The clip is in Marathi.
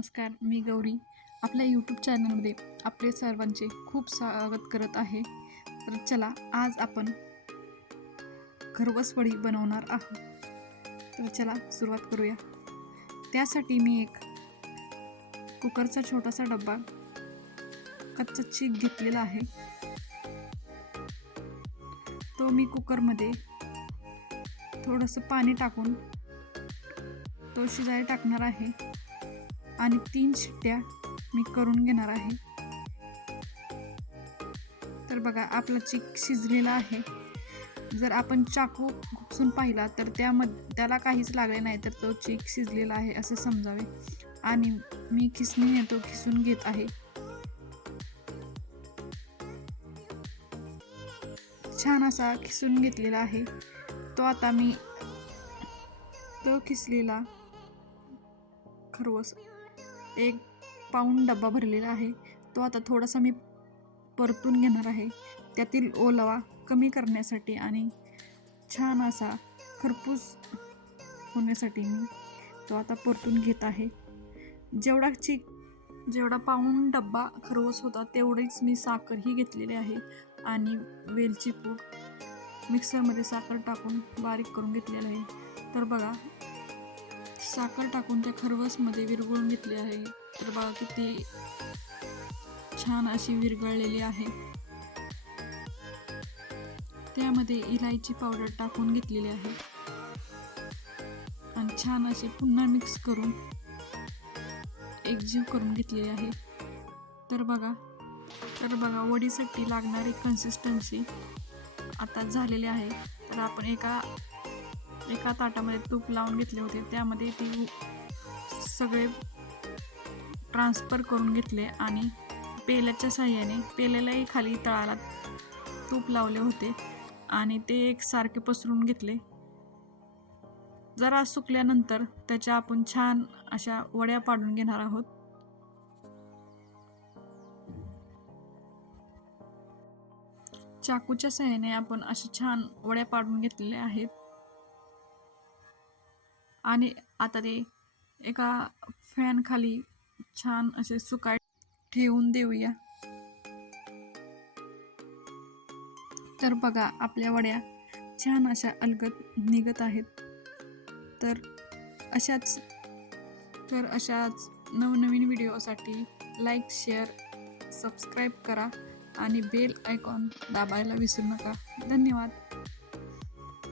नमस्कार, मी गौरी आपल्या यूट्यूब चॅनलमध्ये आपले सर्वांचे खूप स्वागत करत आहे. तर चला, आज आपण खरवस वडी बनवणार आहोत. तर चला सुरुवात करूया. त्यासाठी मी एक कुकरचा छोटासा डब्बा कच्चा चीक घेतलेला आहे. तो मी कुकरमध्ये थोडंसं पाणी टाकून तो शिजायला टाकणार आहे आणि 3 शिट्ट्या मी करून घेणार आहे. तर बघा, आपला चीक शिजलेला आहे. जर आपण चाकू घुसून पाहिला तर त्याला काहीच लागले नाही, तर तो चीक शिजलेला आहे असे समजावे. आणि मी खिसणीने तो खिसून घेत आहे. छान असा खिसून घेतलेला आहे. तो आता मी तो खिसलेला खरवस 1 पाऊंड डब्बा भरलेला आहे. तो आता थोडासा मी परतून घेणार आहे, त्यातील ओलावा कमी करण्यासाठी आणि छान असा खरपूस होण्यासाठी मी तो आता परतून घेत आहे. जेवढा पाऊंड डब्बा खरवस होता तेवढीच मी साखरही घेतलेली आहे आणि वेलची पूड मिक्सरमध्ये साखर टाकून बारीक करून घेतलेलं आहे. तर बघा, साखर टाकून त्या खरवसमध्ये विरघळून घेतली आहे. तर बघा किती छान अशी विरघळलेली आहे. त्यामध्ये इलायची पावडर टाकून घेतलेली आहे आणि छान अशी पुन्हा मिक्स करून एकजीव करून घेतलेली आहे. तर बघा वडीसाठी लागणारी कन्सिस्टन्सी आता झालेली आहे. तर आपण एका ताटामध्ये तूप लावून घेतले होते, त्यामध्ये ती सगळे ट्रान्सफर करून घेतले आणि पेल्याच्या साहाय्याने पेल्यालाही खाली तळाला तूप लावले होते आणि ते एकसारखे पसरून घेतले. जरा सुकल्यानंतर त्याच्या आपण छान अशा वड्या पाडून घेणार आहोत. चाकूच्या साहाय्याने आपण अशा छान वड्या पाडून घेतलेल्या आहेत आणि आता ते एका फॅन खाली छान असे सुकाय ठेवून देऊया. तर बघा, आपल्या वड्या छान अशा अलगद निघत आहेत. तर अशाच नवनवीन व्हिडिओसाठी लाईक, शेअर, सबस्क्राईब करा आणि बेल आयकॉन दाबायला विसरू नका. धन्यवाद.